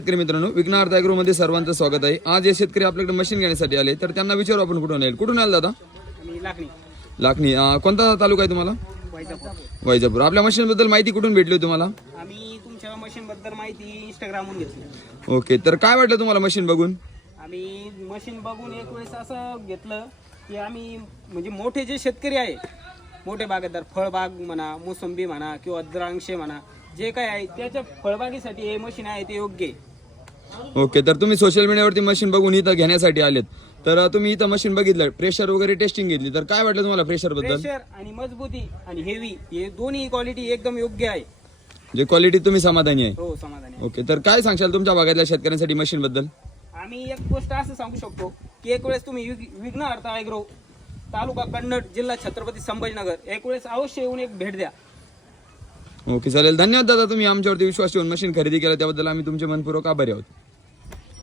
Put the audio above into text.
शेतकरी मित्रांनो, विघ्नहर्ता ॲग्रो मध्ये सर्वांचं स्वागत आहे। आज हे शेतकरी आपल्याकडे मशीन घेण्यासाठी आले, तर त्यांना विचारू आपण कुठून आले दादा? लाखनी कोणता तालुका आहे तुम्हाला? वैजापूर। आपल्या मशीन बद्दल माहिती कुठून भेटली तुम्हाला? आम्ही तुमच्या मशीन बद्दल माहिती इंस्टाग्रामवरून घेतली। ओके, तर काय वाटलं तुम्हाला मशीन बघून? आम्ही मशीन बघून एक वेळेस असं घेतलं की आम्ही म्हणजे मोठे जे शेतकरी आहे, मोठे बागायतदार, फळबाग म्हणा, मोसंबी म्हणा किंवा द्राक्षे म्हणा, जे काय आहे त्याच्या फळबागेसाठी हे मशीन आहे ते योग्य आहे। ओके, तर तुम्ही सोशल मीडियावरती मशीन बघून इथं घेण्यासाठी आलेत, तर तुम्ही इथं मशीन बघितलं, प्रेशर वगैरे टेस्टिंग घेतली, तर काय वाटलं तुम्हाला प्रेशर बद्दल? प्रेशर आणि मजबूती आणि हेवी हे दोन्ही क्वालिटी एकदम योग्य आहे। जे क्वालिटी तुम्ही समाधानी आहे? हो, समाधानी आहे। ओके, तर काय सांगशाल तुमच्या भागातल्या शेतकऱ्यांसाठी मशीन बद्दल? आम्ही एक गोष्ट असं सांगू शकतो की एक वेळेस तुम्ही विघ्नहर्ता ॲग्रो, तालुका कन्नड, जिल्हा छत्रपती संभाजीनगर, एक वेळेस अवश्य येऊन एक भेट द्या। ओके, चालेल। धन्यवाद दादा, तुम्ही आमच्यावरती विश्वास ठेवून मशीन खरेदी केला त्याबद्दल आम्ही तुमचे मनपूर्वक आभारी आहोत।